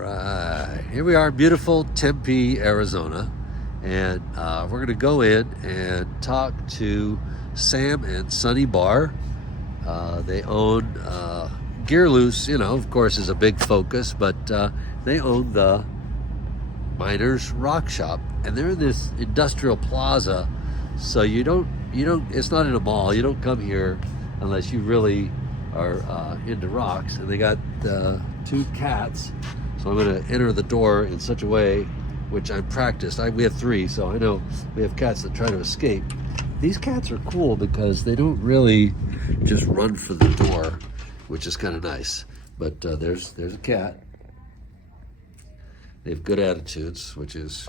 right, here we are, beautiful Tempe, Arizona, and we're going to go in and talk to Sam and Sonny Baar. They own Gearloose, of course, is a big focus, but they own the Miners Rock Shop, and they're in this industrial plaza. So you don't. It's not in a mall. You don't come here unless you really are into rocks. And they got two cats. So I'm going to enter the door in such a way, which I'm practiced. We have three, so I know we have cats that try to escape. These cats are cool because they don't really just run for the door, which is kind of nice. But there's a cat. They have good attitudes, which is,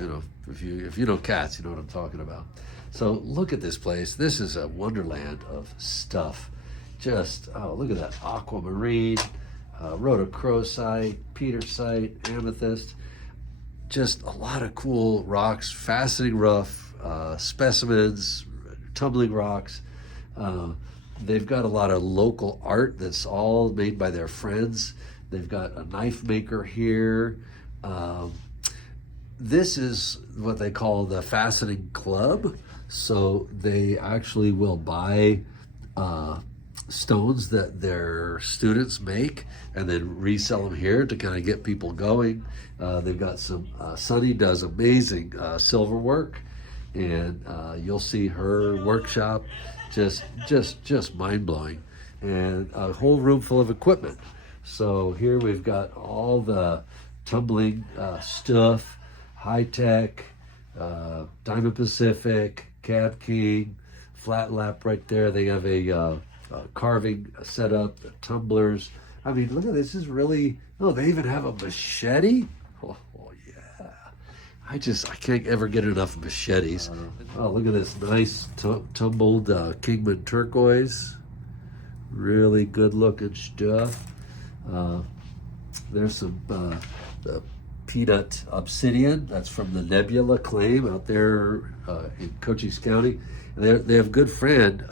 if you know cats, you know what I'm talking about. So look at this place. This is a wonderland of stuff. Just, look at that aquamarine, rhodochrosite, petersite, amethyst. Just a lot of cool rocks, faceting rough, specimens, tumbling rocks. They've got a lot of local art that's all made by their friends. They've got a knife maker here. This is what they call the faceting club. So they actually will buy stones that their students make and then resell them here to kind of get people going. They've got some, Sonny does amazing silver work, and you'll see her workshop just mind-blowing, and a whole room full of equipment. So here we've got all the tumbling stuff, high-tech, Diamond Pacific, Cab King, Flat Lap right there. They have a carving setup, the tumblers. I mean, look at this. This is really, they even have a machete. Oh yeah. I can't ever get enough machetes. Oh, look at this nice tumbled Kingman turquoise. Really good looking stuff. There's some the peanut obsidian. That's from the Nebula claim out there in Cochise County. And they have a good friend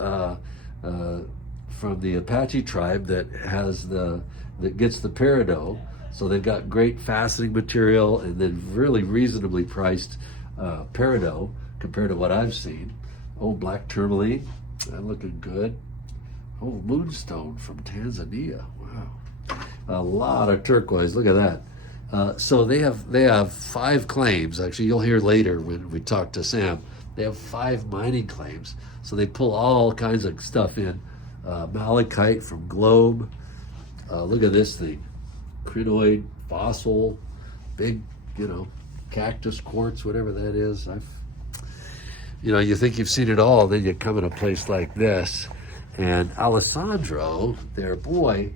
from the Apache tribe that gets the peridot. So they've got great faceting material and then really reasonably priced peridot compared to what I've seen. Oh, black tourmaline, that looking good. Oh, moonstone from Tanzania. Wow, a lot of turquoise. Look at that. So they have 5 claims. Actually, you'll hear later when we talk to Sam. They have 5 mining claims. So they pull all kinds of stuff in. Malachite from Globe. Look at this thing. Crinoid, fossil, big, cactus quartz, whatever that is. You think you've seen it all, then you come in a place like this. And Alessandro, their boy,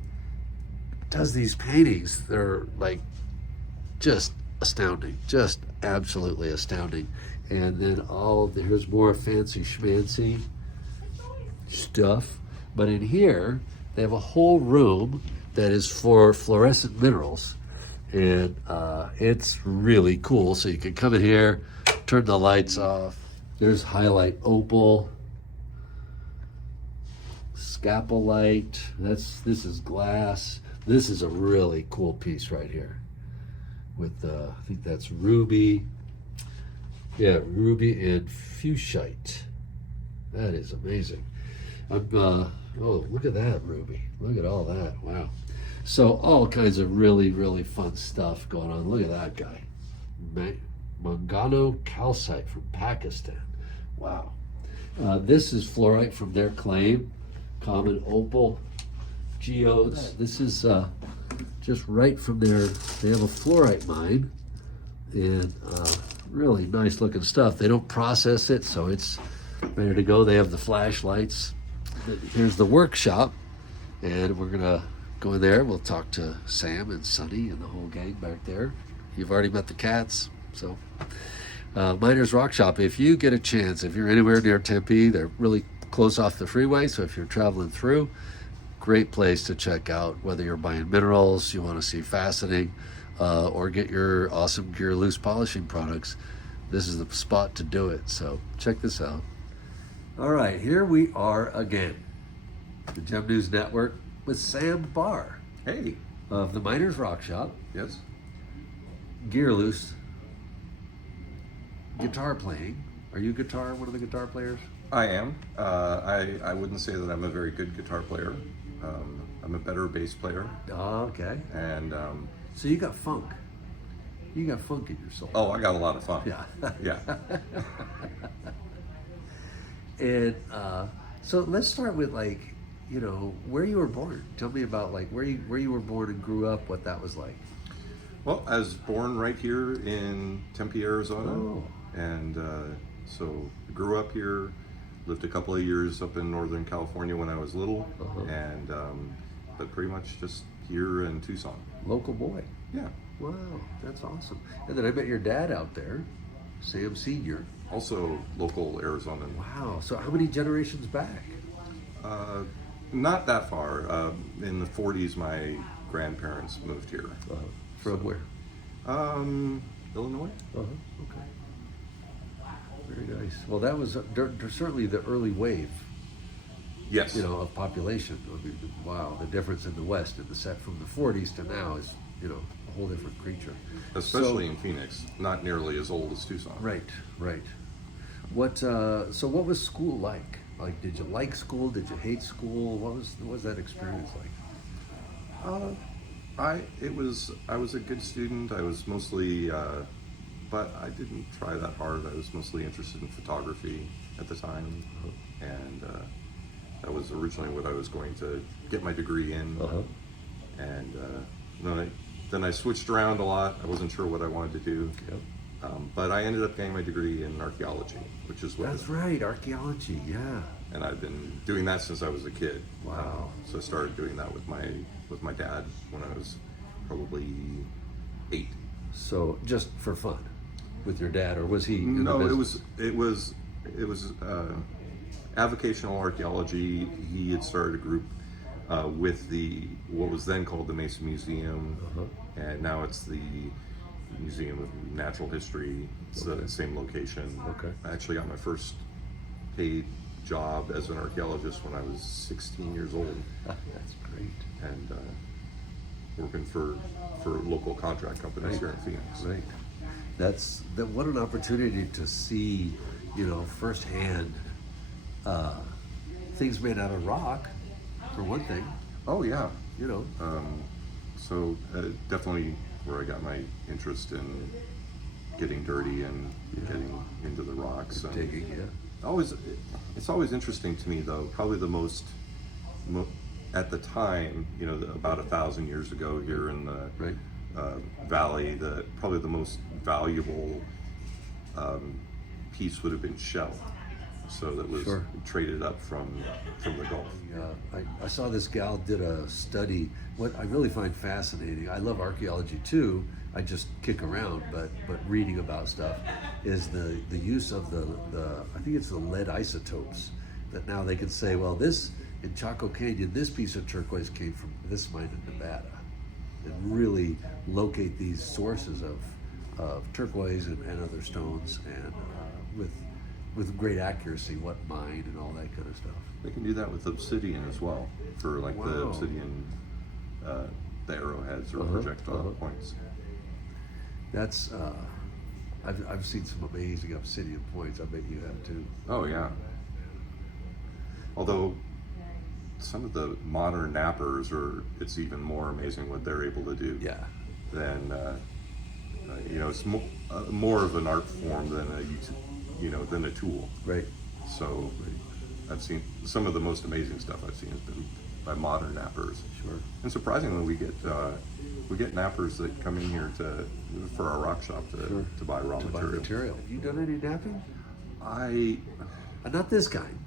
does these paintings. They're like just astounding, just absolutely astounding. And then here's more fancy schmancy stuff. But in here, they have a whole room that is for fluorescent minerals. And it's really cool. So you can come in here, turn the lights off. There's highlight opal, scapulite. This is glass. This is a really cool piece right here with I think that's ruby. Yeah, ruby and fuchsite. That is amazing. Oh, look at that ruby. Look at all that. Wow. So all kinds of really, really fun stuff going on. Look at that guy. Mangano calcite from Pakistan. Wow. This is fluorite from their claim. Common opal. Geodes. This is just right from they have a fluorite mine, and really nice looking stuff. They don't process it, so it's ready to go. They have the flashlights. Here's the workshop, and we're gonna go in there. We'll talk to Sam and Sonny and the whole gang back there. You've already met the cats. So Miners Rock Shop, if you get a chance, if you're anywhere near Tempe, they're really close off the freeway, so if you're traveling through, great place to check out, whether you're buying minerals, you want to see faceting, or get your awesome Gearloose polishing products. This is the spot to do it, so check this out. All right, here we are again, the Gem News Network with Sam Baar. Hey. Of the Miners Rock Shop. Yes. Gearloose, guitar playing. Are you one of the guitar players? I am. I wouldn't say that I'm a very good guitar player. I'm a better bass player. Oh, okay. And So you got funk. You got funk in your soul. oh, I got a lot of fun. Yeah. Yeah. And so let's start with like, where you were born. Tell me about like where you were born and grew up, what that was like. Well, I was born right here in Tempe, Arizona. Oh. And so I grew up here, lived a couple of years up in Northern California when I was little, and but pretty much just here in Tucson. Local boy. Yeah. Wow, that's awesome. And then I met your dad out there, Sam Sr. Also local Arizonan. Wow, so how many generations back? Not that far. In the 40s, my grandparents moved here. From where? Illinois. Okay. Very nice. Well, that was certainly the early wave, Yes. of population. I mean, wow, the difference in the West and the set from the 40s to now is, a whole different creature. Especially in Phoenix, not nearly as old as Tucson. Right. So what was school like? Like, did you like school? Did you hate school? What was that experience like? I was a good student. I was mostly, but I didn't try that hard. I was mostly interested in photography at the time, and that was originally what I was going to get my degree in. And then I switched around a lot. I wasn't sure what I wanted to do. Yep. But I ended up getting my degree in archaeology, which is what. That's right, archaeology. Yeah. And I've been doing that since I was a kid. Wow. So I started doing that with my dad when I was probably 8. So just for fun, with your dad, or was he? In No, the it was avocational archaeology. He had started a group with what was then called the Mason Museum, and now it's the Museum of Natural History. It's the same location. Okay. I actually got my first paid job as an archaeologist when I was 16 years old. That's great. And working for local contract companies here in Phoenix. Right. What an opportunity to see, firsthand things made out of rock, for one thing. Oh yeah. So definitely where I got my interest in getting dirty and getting into the rocks. And Digging, yeah. It's always interesting to me though. Probably the most at the time, about 1,000 years ago here in the valley, probably the most valuable piece would have been shell. So that was traded up from the Gulf. I saw this gal did a study. What I really find fascinating, I love archaeology too. I just kick around, but reading about stuff is the use of the I think it's the lead isotopes, that now they can say, well, this in Chaco Canyon, this piece of turquoise came from this mine in Nevada, and really locate these sources of turquoise and other stones, and with great accuracy, what mine and all that kind of stuff. They can do that with obsidian as well, for like the obsidian, the arrowheads or projectile points. That's I've seen some amazing obsidian points. I bet you have too. Oh yeah. Although some of the modern nappers it's even more amazing what they're able to do. Yeah. Than it's more of an art form than than a tool. Right. So I've seen some of the most amazing stuff I've seen has been by modern nappers. Sure. And surprisingly, we get nappers that come in here for our rock shop to buy raw material. Have you done any napping? Not this kind.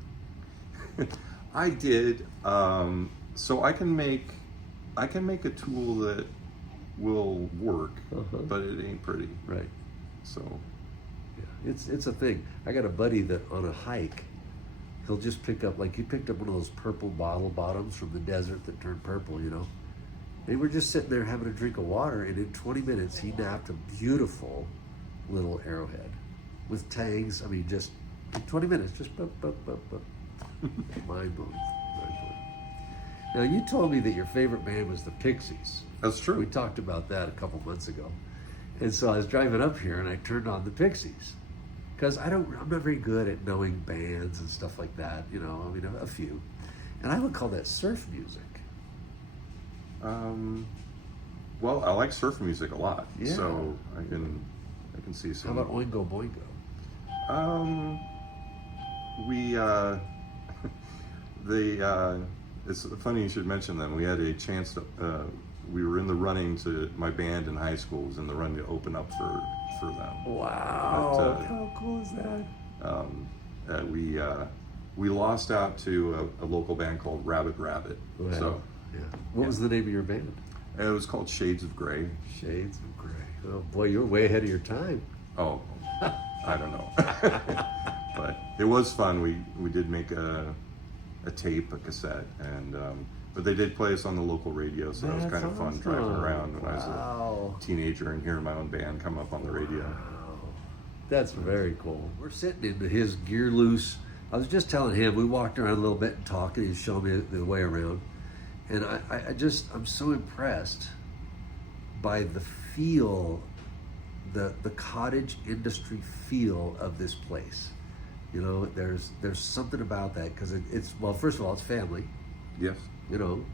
I did. So I can make a tool that will work, but it ain't pretty. Right. So. Yeah, it's a thing. I got a buddy that on a hike, he'll just pick up, like he picked up one of those purple bottle bottoms from the desert that turned purple, They were just sitting there having a drink of water, and in 20 minutes he napped a beautiful little arrowhead with tangs. I mean, just in 20 minutes, just bup, bup, bup, bup. Mind blowing. Now, you told me that your favorite band was the Pixies. That's true. We talked about that a couple months ago. And so I was driving up here and I turned on the Pixies. Because I'm not very good at knowing bands and stuff like that, you know, I mean, a few. And I would call that surf music. Well, I like surf music a lot, Yeah. so I can see How some. about Oingo Boingo? We it's funny you should mention them. We had a chance to. We were in the running to my band in high school was in the run to open up for them. Wow! But, how cool is that? We lost out to a local band called Rabbit. Wow. So yeah. What was the name of your band? it was called Shades of Gray. Shades of Gray. Oh boy, you were way ahead of your time. Oh, I don't know. But it was fun. We did make a tape, a cassette, and but they did play us on the local radio, so it was kind of fun awesome. driving around when I was Wow. a teenager and hearing my own band come up on the radio. Wow. That's very cool. We're sitting in his Gearloose. I was just telling him, we walked around a little bit and talked, and he showed me the way around. And I'm so impressed by the feel, the cottage industry feel of this place. You know, there's something about that, because it's, well, first of all, it's family, Yes. you know,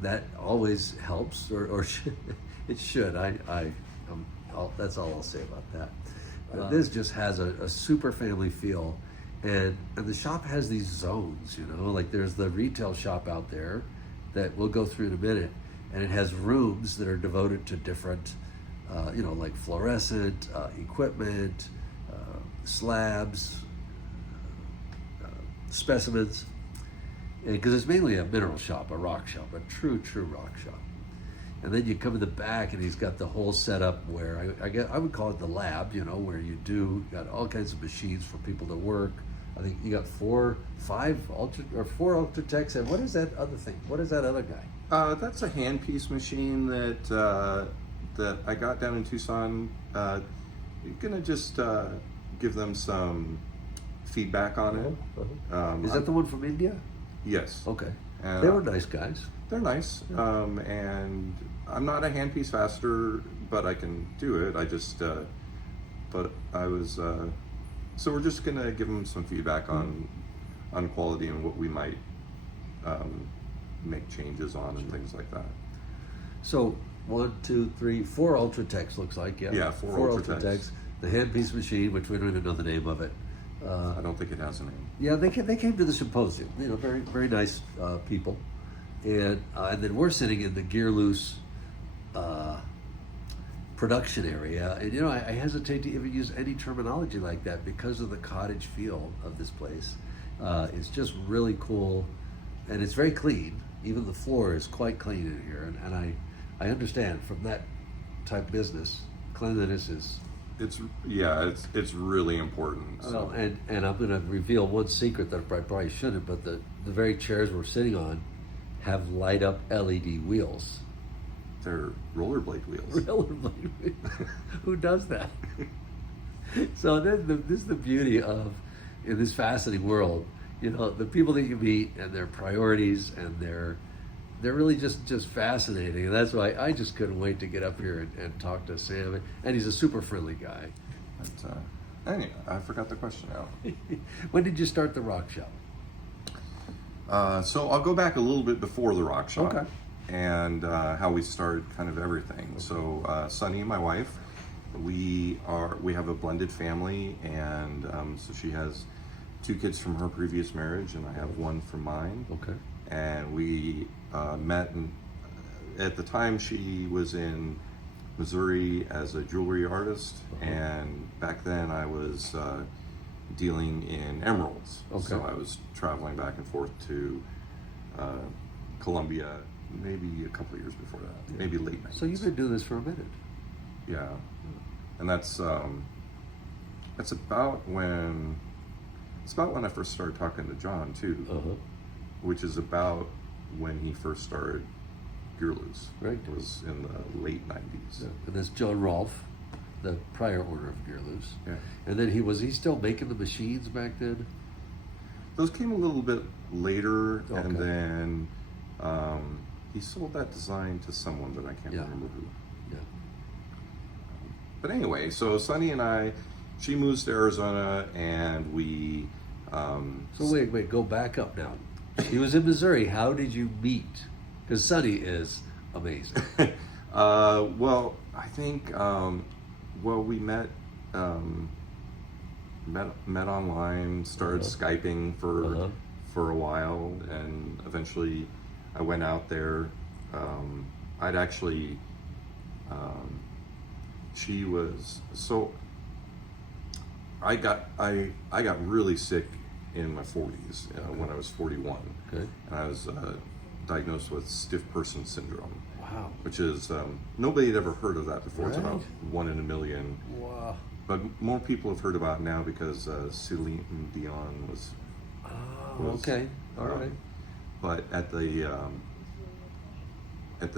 that always helps, or it should. That's all I'll say about that. This just has a super family feel, and the shop has these zones, you know, like there's the retail shop out there that we'll go through in a minute, and it has rooms that are devoted to different, you know, like fluorescent equipment, slabs, specimens, because it's mainly a mineral shop, a rock shop, a true rock shop. And then you come in the back, and he's got the whole setup where I would call it the lab, you know, where you got all kinds of machines for people to work. I think you got four Ultratechs, and what is that other thing? What is that other guy? That's a handpiece machine that I got down in Tucson. You're gonna just give them some feedback on it. Is that the one from India? Yes. Okay. And They were nice guys. they're nice, and I'm not a handpiece faster, but I can do it. I just, but I was. So we're just gonna give them some feedback on quality and what we might make changes on and things like that. So 1, 2, 3, 4 Ultratechs looks like, yeah. Yeah, four Ultratechs. The handpiece machine, which we don't even know the name of it. I don't think it has a name. Yeah, they came to the symposium. You know, very very nice people, and then we're sitting in the Gearloose production area, and you know, I hesitate to even use any terminology like that because of the cottage feel of this place. It's just really cool, and it's very clean. Even the floor is quite clean in here, and I understand from that type business, cleanliness is. It's really important. So. Well, and I'm going to reveal one secret that I probably shouldn't, but the very chairs we're sitting on have light up LED wheels. They're rollerblade wheels. Rollerblade wheels. Who does that? So then this is the beauty of, in this fascinating world, you know, the people that you meet and their priorities, and they're really just fascinating, and that's why I just couldn't wait to get up here and talk to Sam. And he's a super friendly guy. But, anyway, I forgot the question now. When did you start the rock shop? So I'll go back a little bit before the rock shop. Okay. And how we started kind of everything. Okay. So Sonny, my wife, we have a blended family, and so she has 2 kids from her previous marriage, and I have 1 from mine. Okay. And we met, and at the time she was in Missouri as a jewelry artist, and back then I was dealing in emeralds. Okay. So I was traveling back and forth to Colombia, maybe a couple of years before that, maybe late 90s. So you've been doing this for a minute. Yeah, and that's about when I first started talking to John too. Uh-huh. Which is about when he first started Gearloose. Right. It was in the late 90s. Yeah. And that's John Rolfe, the prior owner of Gearloose. Yeah. And then was he still making the machines back then? Those came a little bit later, Okay. and then he sold that design to someone, but I can't remember who. Yeah. but anyway, so Sonny and I, she moves to Arizona, and we. So wait, go back up now. He was in Missouri. How did you meet? Because Sonny is amazing. Well, I think we met online, started Skyping for a while, and eventually I went out there. I'd actually she was so I got really sick in my 40s when I was 41. Okay. And I was diagnosed with stiff person syndrome. Wow. Which is nobody had ever heard of that before. It's Right. about 1 in a million. Wow. But more people have heard about it now because Celine Dion was. Oh, okay. All right. But at the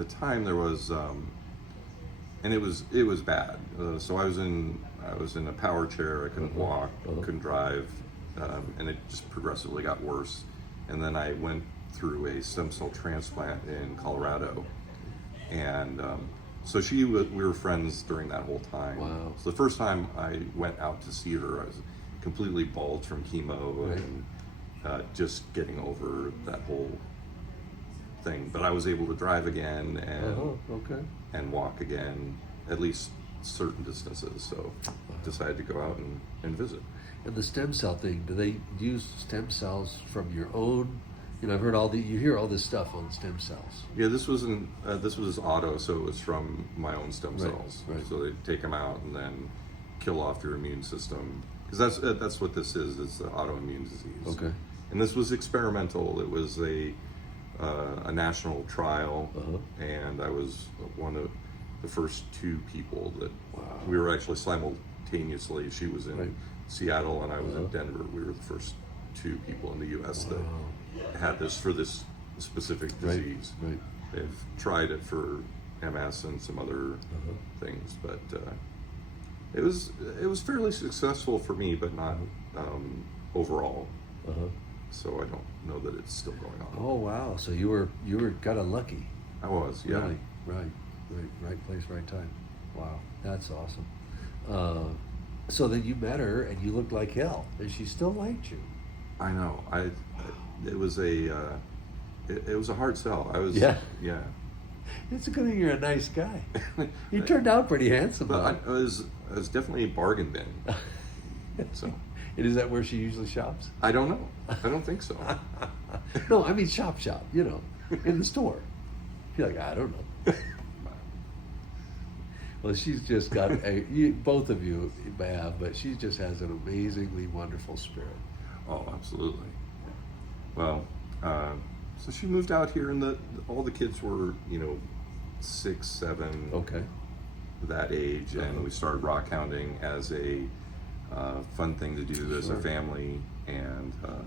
time there was, and it was bad. So I was in a power chair. I couldn't walk, couldn't drive, and it just progressively got worse. And then I went through a stem cell transplant in Colorado, and so we were friends during that whole time. Wow. So the first time I went out to see her, I was completely bald from chemo and just getting over that whole thing. But I was able to drive again and walk again, at least certain distances. So decided to go out and visit. And the stem cell thing, do they use stem cells from your own? You know, I've heard you hear all this stuff on stem cells. Yeah, this was auto, so it was from my own stem cells. Right. So they take them out and then kill off your immune system, because that's what this is. It's the autoimmune disease. Okay. And this was experimental. It was a national trial, and I was one of the first 2 people that we were actually simultaneously. She was in Seattle, and I was in Denver. We were the first 2 people in the U.S. that had this for this specific disease. Right. They've tried it for MS and some other things, but it was fairly successful for me, but not overall. So I don't know that it's still going on. Oh wow! So you were kind of lucky. I was, yeah. Really? Right place, right time. Wow, that's awesome. So then you met her, and you looked like hell, and she still liked you. I know. It was a hard sell. Yeah. Yeah. It's a good thing you're a nice guy. You turned out pretty handsome. But I was definitely a bargain bin. So. And is that where she usually shops? I don't know. I don't think so. No, I mean shop, you know, in the store. You're like, I don't know. Well, she's just got, both of you have, but she just has an amazingly wonderful spirit. Oh, absolutely. Well, so she moved out here, and all the kids were, 6, 7, that age, and we started rock hounding as a fun thing to do as a family. And of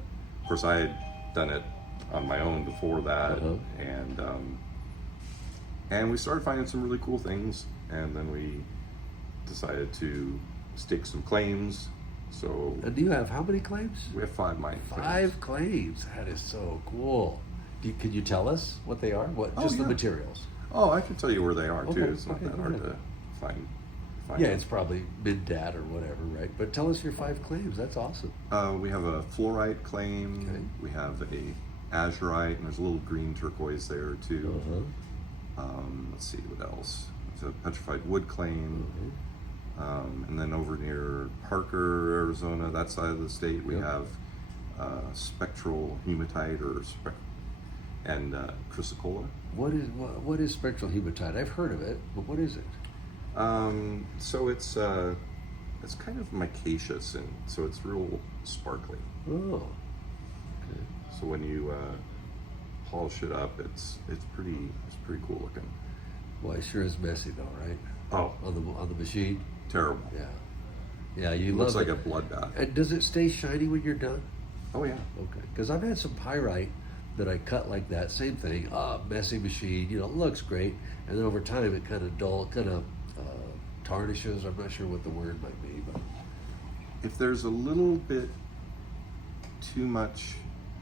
course, I had done it on my own before that, and we started finding some really cool things, and then we decided to stake some claims. So, and do you have how many claims? We have 5 mining claims. 5 claims. That is so cool. Can you tell us what they are? The materials? Oh, I can tell you where they are too. It's not that hard to find. Yeah, it's probably mid-dat or whatever, right? But tell us your 5 claims. That's awesome. We have a fluorite claim. Okay. We have a azurite, and there's a little green turquoise there too. Let's see, what else? There's a petrified wood claim. And then over near Parker, Arizona, that side of the state, we have spectral hematite and chrysocolla. What is spectral hematite? I've heard of it, but what is it? So it's kind of micaceous, and so it's real sparkly. Oh, okay. So when you polish it up, it's pretty cool looking. Well, it sure is messy though, right? Oh, on the machine. Terrible. Yeah. You looks love like it. a bloodbath. And does it stay shiny when you're done? Oh yeah. Okay. Because I've had some pyrite that I cut like that. Same thing. Messy machine. It looks great, and then over time it kind of tarnishes. I'm not sure what the word might be, but if there's a little bit too much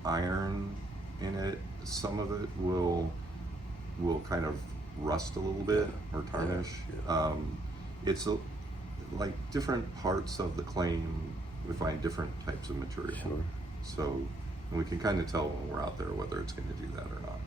iron in it, some of it will kind of rust a little bit or tarnish. Yeah. like different parts of the claim, we find different types of material. Sure. So we can kind of tell when we're out there whether it's going to do that or not.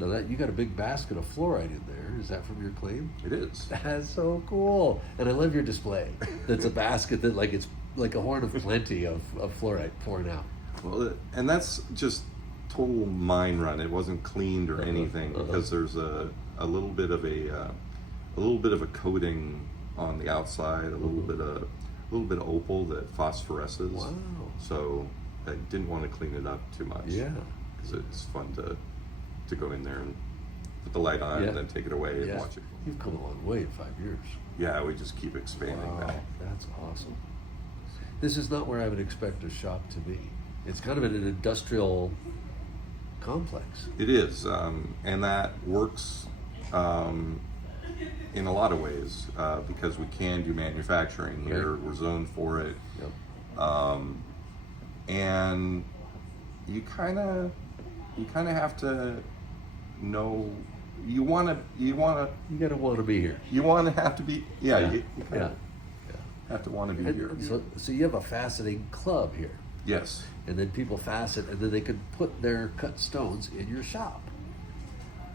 Now that you got a big basket of fluorite in there, is that from your claim? It is. That's so cool. And I love your display. That's a basket that like it's like a horn of plenty of fluorite pouring out. Well, and that's just total mine run. It wasn't cleaned or anything Uh-huh. because there's a little bit of a coating on the outside, a little bit of opal that phosphoresces. Wow. So I didn't want to clean it up too much. Yeah. Because it's fun to go in there and put the light on Yeah. and then take it away and Yeah. watch it. You've come a long way in 5 years. Yeah, we just keep expanding Wow, that. that's awesome. This is not where I would expect a shop to be. It's kind of in an industrial complex. It is, and that works in a lot of ways because we can do manufacturing here. Right. We're zoned for it, Yep. and you kind of have to know. You want to You gotta want to be here. have to be. Yeah, Yeah. you kind Yeah. of have to want to be here. And so you have a faceting club here, Yes. and then people facet, and then they can put their cut stones in your shop.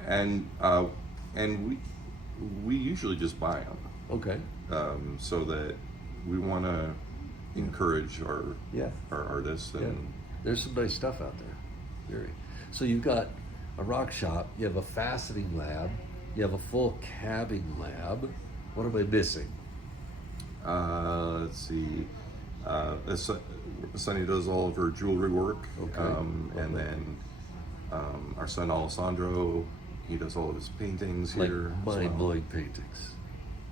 And we usually just buy them, Okay. so that we want to encourage our Yeah. artists Yeah. and There's some nice stuff out there. Very. So you've got a rock shop. You have a faceting lab. You have a full cabbing lab. What am I missing? let's see. Sonny does all of her jewelry work, Okay. and then our son Alessandro, he does all of his paintings Like here. as well. mind-blowing paintings.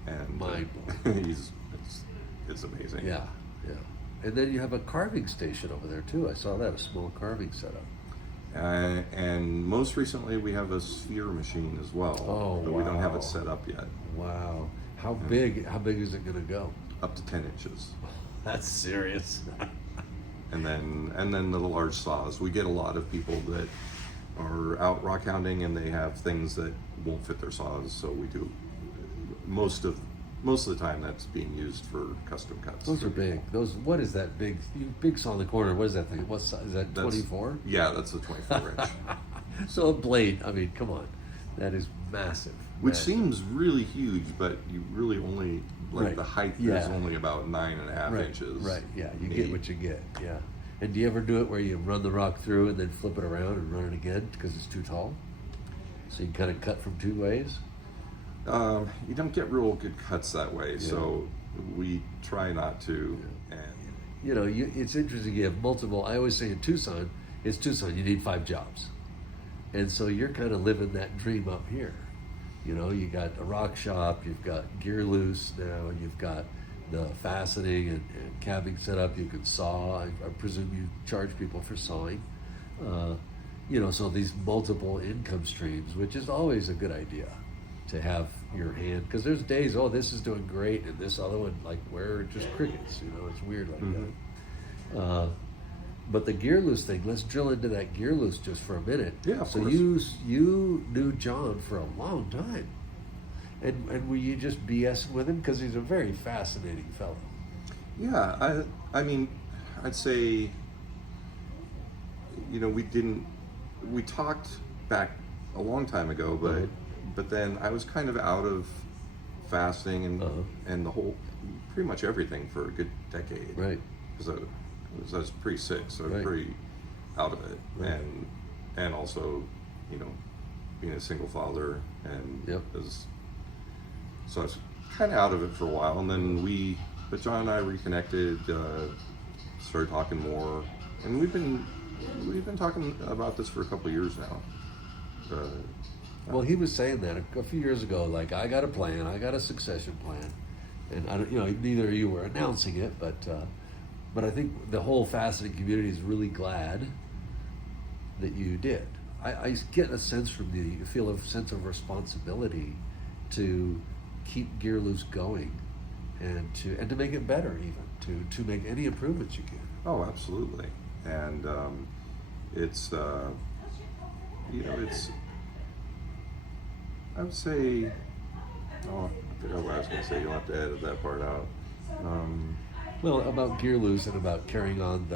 And mind-blowing. it's amazing. Yeah, yeah. And then you have a carving station over there too. I saw that, a small carving setup. And most recently we have a sphere machine as well. Oh, but we don't have wow. it set up yet. Wow. How big is it gonna go? Up to 10 inches. That's serious. And then the large saws. We get a lot of people that are out rock hounding and they have things that won't fit their saws, so we do most of the time that's being used for custom cuts. Those are big. What is that big saw in the corner? What is that thing? What size is that? That's- 24? Yeah, that's a 24 inch. So a blade, I mean, come on. That is massive. Which Massive. seems really huge, but you really only, like Right. the height Yeah. is only about 9.5 right, inches. Right, yeah. You Eight. get what you get, yeah. And do you ever do it where you run the rock through and then flip it around and run it again because it's too tall? So you kind of cut from two ways? You don't get real good cuts that way, so we try not to. And You know, it's interesting. You have multiple. I always say in Tucson, it's Tucson. You need 5 jobs, and so you're kind of living that dream up here. You know, you got a rock shop, you've got Gearloose now, and you've got the faceting and cabbing set up. You can saw. I presume you charge people for sawing. You know, so these multiple income streams, which is always a good idea to have your hand, because there's days, oh, this is doing great, and this other one, like, where just crickets, you know, it's weird like that. But the Gearloose thing, let's drill into that Gearloose just for a minute. Yeah, of so course. you knew John for a long time, and were you just BSing with him? Because he's a very fascinating fellow. yeah, I mean, I'd say, you know, we talked back a long time ago, but Uh-huh. but then I was kind of out of fasting Uh-huh. and the whole, pretty much everything for a good decade. Right. Because I was pretty sick, so I was Right. pretty out of it, Right. and also, you know, being a single father, and Yep. so I was kind of out of it for a while, and then but John and I reconnected, started talking more, and we've been talking about this for a couple of years now. Well, he was saying that a few years ago, like, I got a plan, I got a succession plan, and I don't, you know, neither of you were announcing it, but I think the whole faceting community is really glad that you did. I get a sense from you feel a sense of responsibility to keep Gearloose going, and to make it better, even to make any improvements you can. Oh, absolutely, and it's you know, it's, I would say, oh, I forgot what I was going to say. You'll have to edit that part out. Well, about Gearloose and about carrying on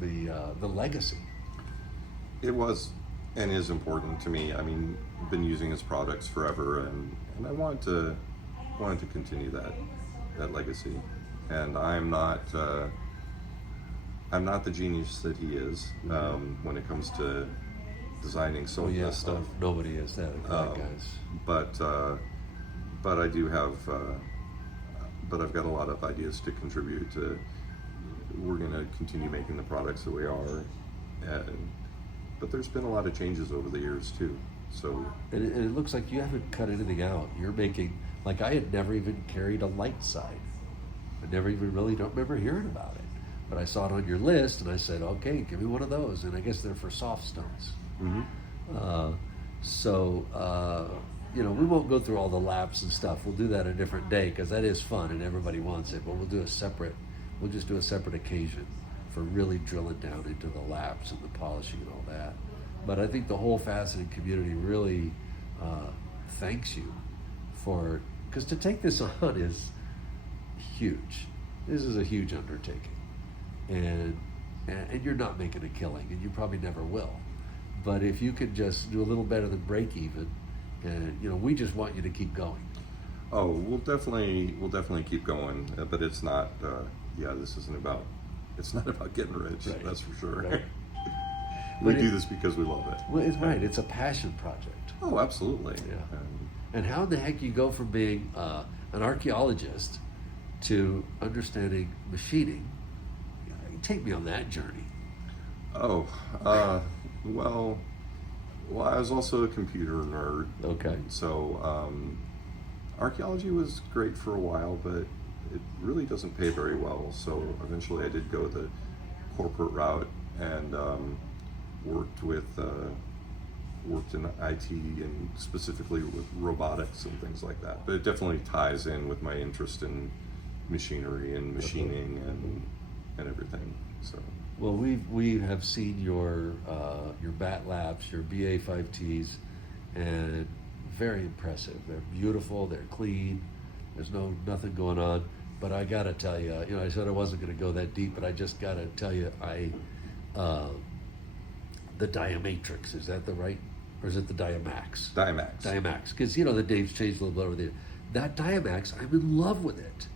the legacy. It was and is important to me. I mean, I've been using his products forever, and I wanted to continue that legacy. And I'm not the genius that he is when it comes to designing some of this stuff. Nobody is that, guys. But I do have, but I've got a lot of ideas to contribute to. We're going to continue making the products that we are, but there's been a lot of changes over the years too. So and it looks like you haven't cut anything out. You're making, like, I had never even carried a light side. I never even really don't remember hearing about it. But I saw it on your list, and I said, okay, give me one of those. And I guess they're for soft stones. mm-hmm. We won't go through all the laps and stuff. We'll do that a different day because that is fun and everybody wants it. But we'll just do a separate occasion for really drilling down into the laps and the polishing and all that. But I think the whole faceting community really thanks you for, because to take this on is huge. This is a huge undertaking. And you're not making a killing, and you probably never will. But if you could just do a little better than break even, and we just want you to keep going. Oh, we'll definitely keep going. But it's not. This isn't about. It's not about getting rich. Right. That's for sure. Right. We do this because we love it. Well, it's right. It's a passion project. Oh, absolutely. Yeah. And how in the heck you go from being an archaeologist to understanding machining? Take me on that journey. Oh, well, I was also a computer nerd. Okay. So archaeology was great for a while, but it really doesn't pay very well. So eventually I did go the corporate route and worked in IT and specifically with robotics and things like that. But it definitely ties in with my interest in machinery and machining and everything. So well, we have seen your bat laps, your BA5Ts, and very impressive. They're beautiful. They're clean. There's nothing going on. But I gotta tell you, I said I wasn't gonna go that deep, but I just gotta tell you, the Diamatrix, is that the right, or is it the Diamax? Diamax, because the name's changed a little bit over there. That Diamax, I'm in love with it.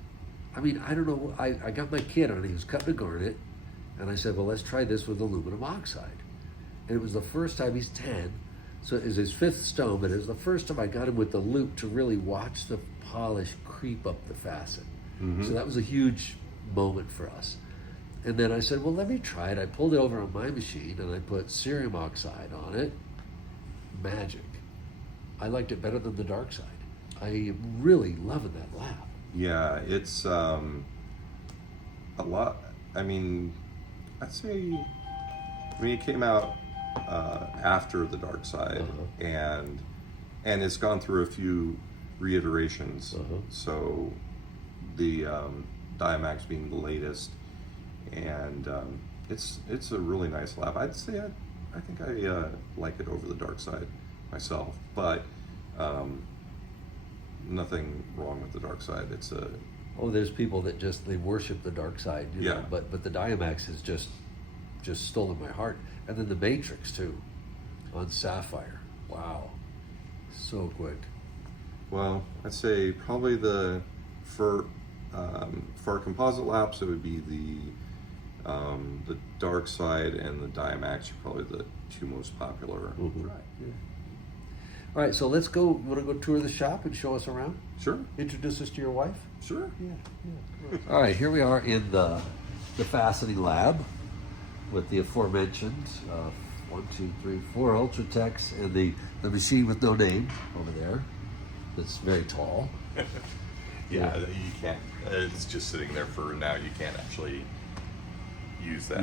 I mean, I don't know. I got my kid on it. He was cutting a garnet, and I said, well, let's try this with aluminum oxide. And it was the first time, he's 10, so it was his 5th stone, but it was the first time I got him with the loop to really watch the polish creep up the facet. Mm-hmm. So that was a huge moment for us. And then I said, well, let me try it. I pulled it over on my machine, and I put cerium oxide on it. Magic. I liked it better than the dark side. I am really loving that lab. Yeah, it's a lot. I mean, I'd say, it came out after the dark side, and it's gone through a few reiterations. So the Diamax being the latest, and it's a really nice lab. I'd say I think I like it over the dark side myself, but nothing wrong with the dark side. It's a there's people that they worship the dark side, yeah. But the Diamax has just stolen my heart, and then the Matrix too, on sapphire. Wow, so quick. Well, I'd say probably for our composite laps, it would be the dark side and the Diamax are probably the two most popular. Mm-hmm. Right. Yeah. All right, so let's go. Want to go tour the shop and show us around? Sure. Introduce us to your wife? Sure. Yeah. All right, here we are in the faceting lab with the aforementioned 1, 2, 3, 4 Ultratechs and the machine with no name over there. That's very tall. Yeah, you can't. It's just sitting there for now. You can't actually use that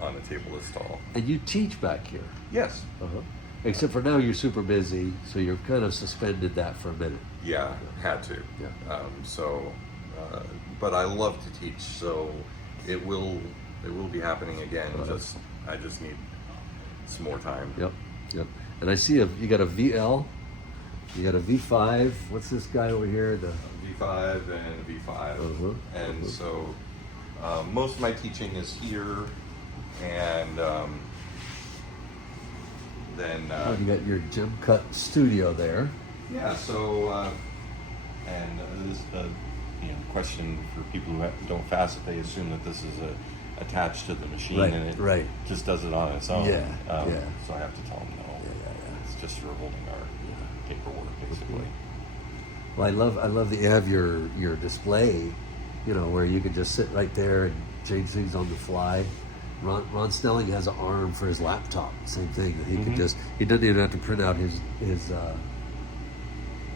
on a table this tall. And you teach back here. Yes. Except for now, you're super busy, so you're kind of suspended that for a minute. Yeah, had to. Yeah. But I love to teach, so it will be happening again. I just need some more time. Yep. And I see you got a VL You got a V5. What's this guy over here? The V5 and a V5. Uh-huh. And so most of my teaching is here, and then you got your gym cut studio there. yeah. So and this question for people who don't facet, they assume that this is attached to the machine, Right, and it right. just does it on its own. Yeah, yeah. So I have to tell them no. It's just for holding our paperwork, basically. Well, I love that you have your display, where you can just sit right there and change things on the fly. Ron Snelling has an arm for his laptop. Same thing. He can he doesn't even have to print out his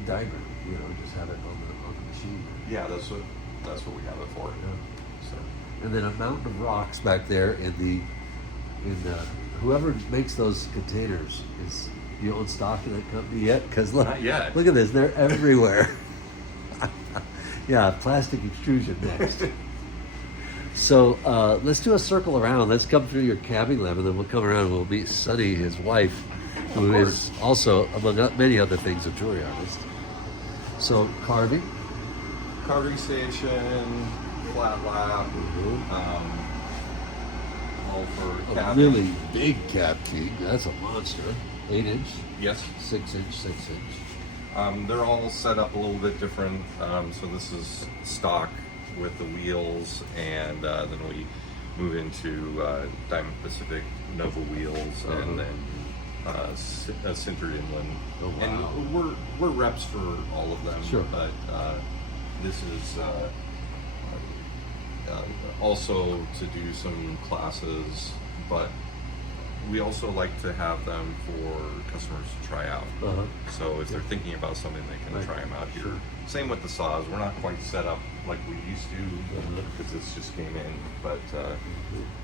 diagram. Just have it on the machine. Yeah, that's what we have it for. Yeah. So. And then a mountain of rocks back there in the whoever makes those containers is. You own stock in that company yet? Because look at this, they're everywhere. Yeah, plastic extrusion next. So let's do a circle around. Let's come through your cabbing lab, and then we'll come around and we'll meet Sonny, his wife, who is also, among many other things, a jewelry artist. So carving Station, flat lap, all for a cabbing. really big cab king. That's a monster. 8-inch, Yes. 6-inch, 6-inch. They're all set up a little bit different. So this is stock with the wheels, and then we move into Diamond Pacific Nova wheels, and then sintered inland. Oh, wow. And we're reps for all of them. Sure. But this is also to do some classes, but we also like to have them for customers to try out. Uh-huh. So if they're thinking about something, they can Right. try them out here. Sure. Same with the saws. We're not quite set up like we used to because this just came in. But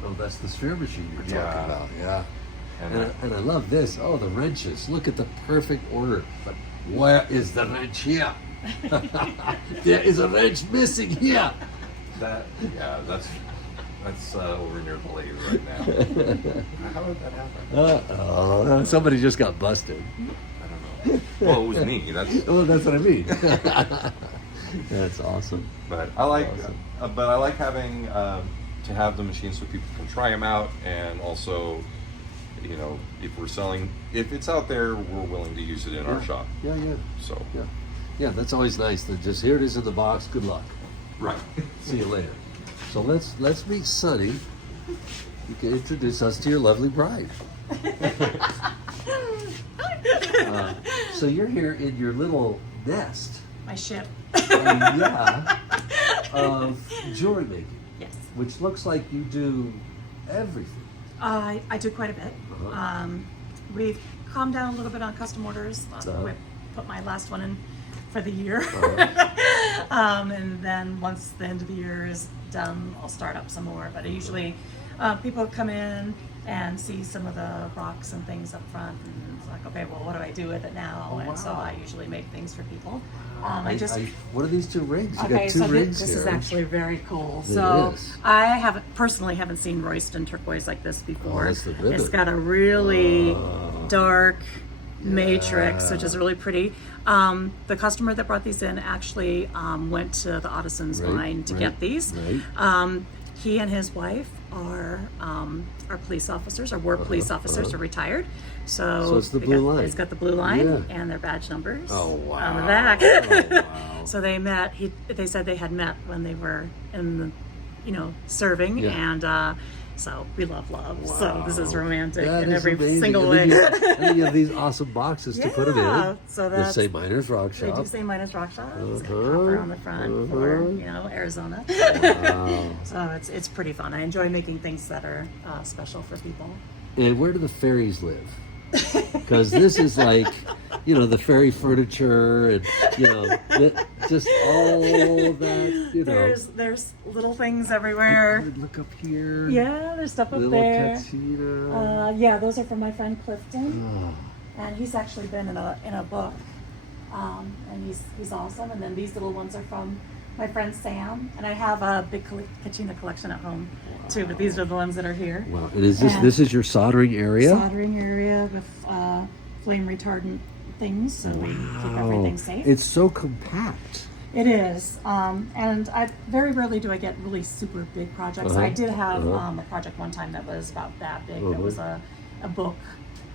Oh, that's the sphere machine you're talking Yeah. about. Yeah. and And I love this. Oh, the wrenches. Look at the perfect order. But where is the wrench here? There is a wrench missing here. that's over near the lathe right now. How did that happen? Oh, somebody just got busted. I don't know. Well, it was me. That's what I mean. That's awesome. But I like having to have the machine so people can try them out, and also, if it's out there, we're willing to use it in our shop. Yeah. So Yeah, that's always nice. Just here it is in the box. Good luck. right. See you later. So let's meet Sonny. You can introduce us to your lovely bride. So you're here in your little nest. My ship. Of jewelry making. Yes. Which looks like you do everything. I do quite a bit. Uh-huh. We've calmed down a little bit on custom orders. We put my last one in for the year. And then once the end of the year is done, I'll start up some more. But I usually, people come in and see some of the rocks and things up front, and it's like, okay, well, what do I do with it now? And so I usually make things for people. What are these two rings? You Okay, got two so rings this here. is actually very cool. It So is. I personally haven't seen Royston turquoise like this before. that's the ribbon. It's got a really dark matrix, which is really pretty. The customer that brought these in actually went to the Ottison's mine to get these. Right. He and his wife are police officers, or were police officers, are retired. So it's the blue line. It's got the blue line Yeah. and their badge numbers Oh, wow. on the back. Oh, wow. So they met. They said they had met when they were in the, serving, Yeah. and so we love. So this is romantic That in is every amazing. single And way. then you have these awesome boxes to put them in. So They that's say Miners Rock They Shop. do say Minus Rock Shop. It's got Uh-huh. copper on the front for Arizona. Wow. So it's pretty fun. I enjoy making things that are special for people. And where do the fairies live? Because this is like, the fairy furniture and, just all that, There's little things everywhere. Look up here. Yeah, there's stuff up Little there. Katina. Yeah, those are from my friend Clifton, Oh, and he's actually been in a book, and he's awesome. And then these little ones are from my friend Sam, and I have a big Kachina collection at home too. But these are the ones that are here. wow. And this is your soldering area? Soldering area with flame retardant things so we keep everything safe. It's so compact. It is, and I very rarely do I get really super big projects. I did have a project one time that was about that big. It was a book,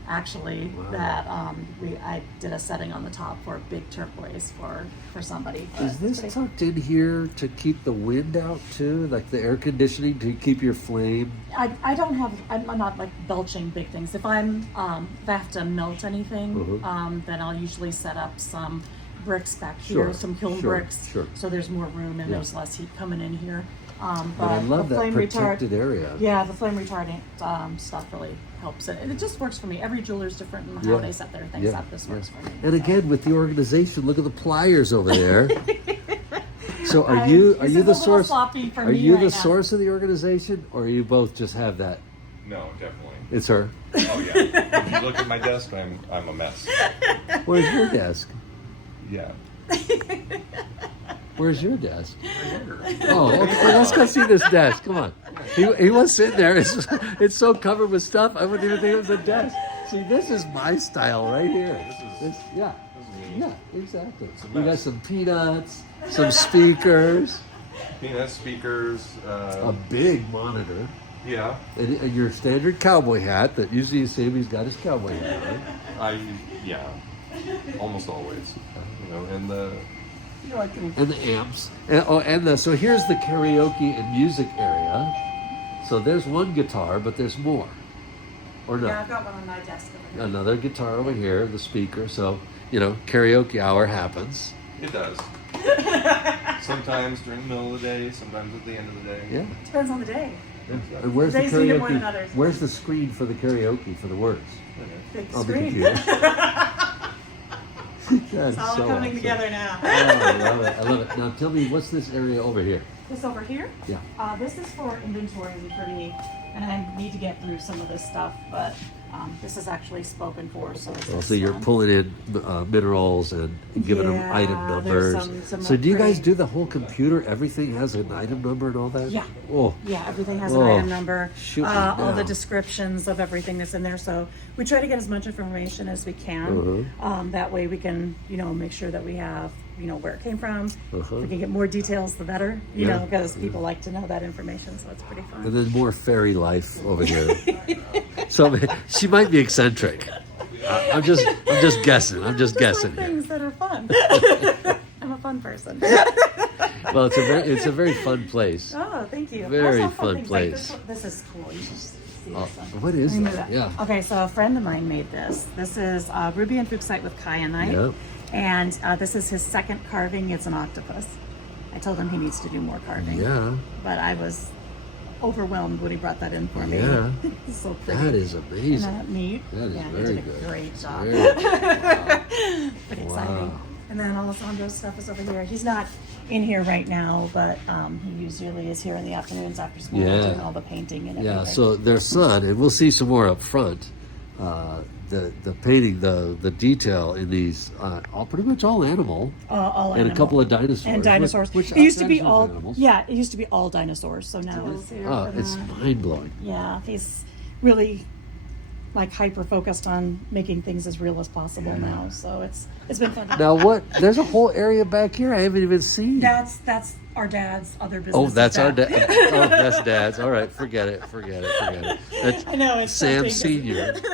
actually, that I did a setting on the top for a big turquoise for somebody. Is this tucked in here to keep the wind out too, like the air conditioning to keep your flame? I don't have. I'm not like belching big things. If I'm if I have to melt anything, then I'll usually set up some bricks back here, some kiln bricks, so there's more room and there's less heat coming in here. But I love the that flame protected area. Yeah, the flame retardant stuff really helps it. And it just works for me. Every jeweler's different in how they set their things up. This works for me. And again, with the organization, look at the pliers over there. So are you the source? Are you the source of the organization, or you both just have that? No, definitely. It's her. Oh yeah. If you look at my desk, I'm a mess. Where's your desk? Yeah. Where's your desk? Oh, okay. Let's go see this desk. Come on. He was sitting there. It's so covered with stuff. I wouldn't even think it was a desk. See, this is my style right here. Yeah, exactly. We got some peanuts, some speakers. Peanuts, speakers. A big monitor. Yeah. And your standard cowboy hat that usually you see him, he's got his cowboy hat, right? Yeah. Almost always. You know, and the and the amps. So here's the karaoke and music area. So there's one guitar, but there's more. Or not? Yeah, I've got one on my desk over here. Another guitar over here, the speaker. So, karaoke hour happens. It does. Sometimes during the middle of the day, sometimes at the end of the day. Yeah. Depends on the day. And where's the Days need it more than karaoke? others. Where's the screen for the karaoke for the words? Big On the screen. computer. That's It's all so coming awesome. together now. Oh, I love it. I love it. Now tell me, what's this area over here? This over here? Yeah. This is for inventory for me, and I need to get through some of this stuff, but this is actually spoken for. So you're pulling in minerals and giving them item numbers. Some So do you guys do the whole computer? Everything has an item number and all that? Yeah. Oh. Yeah, everything has an item number. Shoot me all the down. descriptions of everything that's in there. So we try to get as much information as we can. That way we can, make sure that we have, where it came from. If we can get more details, the better, because people like to know that information. So it's pretty fun. And then more fairy life over here. So she might be eccentric. I'm just guessing. I'm just guessing here. Things that are fun. I'm a fun person. Well, it's a very fun place. Oh, thank you. Very Also, fun things like place. this is cool. You should see this one. What is Let me move that? that. Yeah. Okay, so a friend of mine made this. This is ruby and fuchsite with kyanite. Yep. And this is his second carving. It's an octopus. I told him he needs to do more carving. Yeah. But I was overwhelmed when he brought that in for me. Yeah. It's so pretty. That is amazing. Isn't that neat? That is yeah, very he did a good. great job. Wow. Pretty Wow. exciting. And then Alessandro's stuff is over here. He's not in here right now, but he usually is here in the afternoons after school doing all the painting and everything. Yeah, so their son, and we'll see some more up front, the painting, the detail in these, pretty much all animal, all and animal. a couple of dinosaurs. And dinosaurs. Which It used to be dinosaurs all are animals. yeah, it used to be all dinosaurs. So now it's It's mind blowing. yeah, he's really like hyper focused on making things as real as possible now. So it's been fun. Now what? There's a whole area back here I haven't even seen. That's our dad's other business. Oh, that's our dad. dad. Oh, that's dad's. All right, forget it. That's I know it's Sam something, isn't Senior. it?